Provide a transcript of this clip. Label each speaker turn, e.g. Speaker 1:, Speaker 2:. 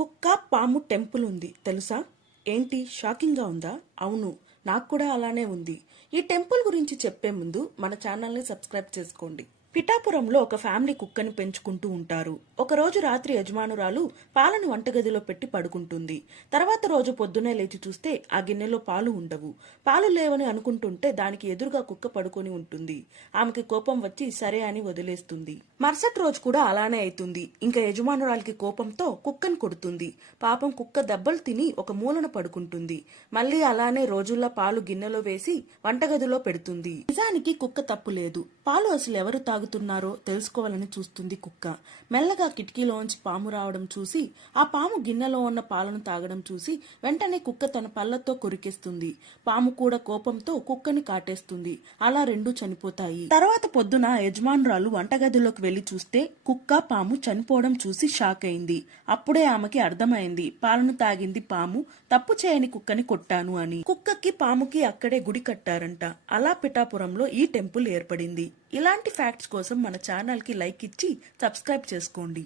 Speaker 1: కుక్క పాము టెంపుల్ ఉంది తెలుసా? ఏంటి? షాకింగ్గా ఉందా? అవును నాకు కూడా అలానే ఉంది. ఈ టెంపుల్ గురించి చెప్పే ముందు మన ఛానల్ని సబ్స్క్రైబ్ చేసుకోండి. పిఠాపురంలో ఒక ఫ్యామిలీ కుక్కని పెంచుకుంటూ ఉంటారు. ఒకరోజు రాత్రి యజమానురాలు పాలను వంటగదిలో పెట్టి పడుకుంటుంది. తర్వాత రోజు పొద్దునే లేచి చూస్తే ఆ గిన్నెలో పాలు ఉండవు. పాలు లేవని అనుకుంటుంటే దానికి ఎదురుగా కుక్క పడుకొని ఉంటుంది. ఆమెకి కోపం వచ్చి సరే అని వదిలేస్తుంది. మరుసటి రోజు కూడా అలానే అవుతుంది. ఇంకా యజమానురాలికి కోపంతో కుక్కను కొడుతుంది. పాపం కుక్క దెబ్బలు తిని ఒక మూలన పడుకుంటుంది. మళ్ళీ అలానే రోజుల్లా పాలు గిన్నెలో వేసి వంటగదిలో పెడుతుంది. నిజానికి కుక్క తప్పు లేదు. పాలు అసలు ఎవరు తాగుతున్నారో తెలుసుకోవాలని చూస్తుంది కుక్క. మెల్లగా కిటికీలోంచి పాము రావడం చూసి ఆ పాము గిన్నెలో ఉన్న పాలను తాగడం చూసి వెంటనే కుక్క తన పళ్ళతో కొరికేస్తుంది. పాము కూడా కోపంతో కుక్కని కాటేస్తుంది. అలా రెండు చనిపోతాయి. తర్వాత పొద్దున యజమానురాలు వంటగదిలోకి వెళ్ళి చూస్తే కుక్క పాము చనిపోవడం చూసి షాక్ అయింది. అప్పుడే ఆమెకి అర్థమైంది పాలను తాగింది పాము తప్పు చేయని కుక్కని కొట్టాను అని. కుక్కకి పాముకి అక్కడే గుడి కట్టారంట. అలా పిఠాపురంలో ఈ టెంపుల్ ఏర్పడింది. ఇలాంటి ఫ్యాక్ట్స్ కోసం మన ఛానల్కి లైక్ ఇచ్చి సబ్స్క్రైబ్ చేసుకోండి.